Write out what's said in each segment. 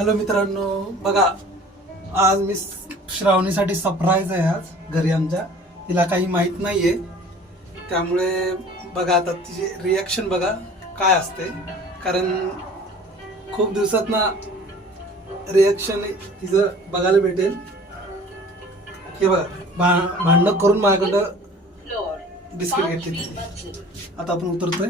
Hello मित्रांनो बघा आज मी श्रावणीसाठी सरप्राईज आहे आज घरी आमच्या. तिला काही माहीत नाहीये. त्यामुळे बघा आता तिची रिॲक्शन बघा काय असते. कारण खूप दिवसात ना रिॲक्शन तिचं बघायला भेटेल. हे बघा भा भांडण करून माझ्याकडं बिस्किट घेतली. आता आपण उतरतोय.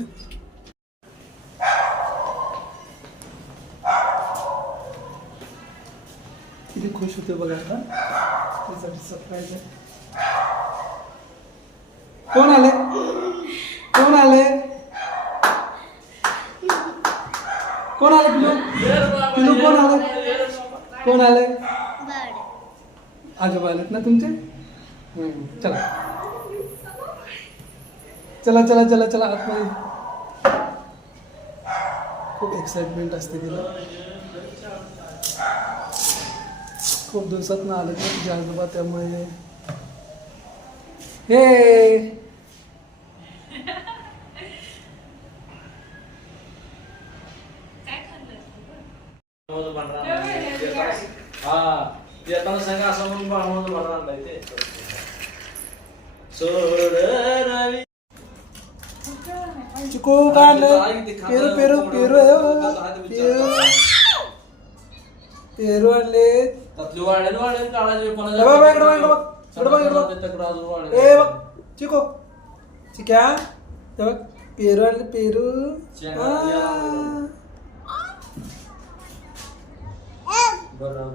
किती खुश होते बघा आता त्यासाठी सरप्राईज आहे कोण आले कोण आले कोण आले पिलू पिलू कोण आले कोण आले आजोबा आलेत ना तुमचे चला चला चला चला चला आतमध्ये खूप एक्साइटमेंट असते तिला खूप दिवसात ना आले ना तुझे आजोबा त्यामुळे. हे हा येताना सांगा असं म्हणून बाळमोहन मला आणलाय ते. सोड रवी चिको काय आणलं पेरू पेरू पेरू. पेरू. पेरू आणले त्यातली वाढेल वाढेल काढायचे हे बघ, बघ, इकडं बघ, इकडं बघ. इकडं बघ, इकडं बघ. तक्रार अजून वाढेल. ए बघ चिको चिक्या हे बघ पेरू आणले पेरू आ. बरं.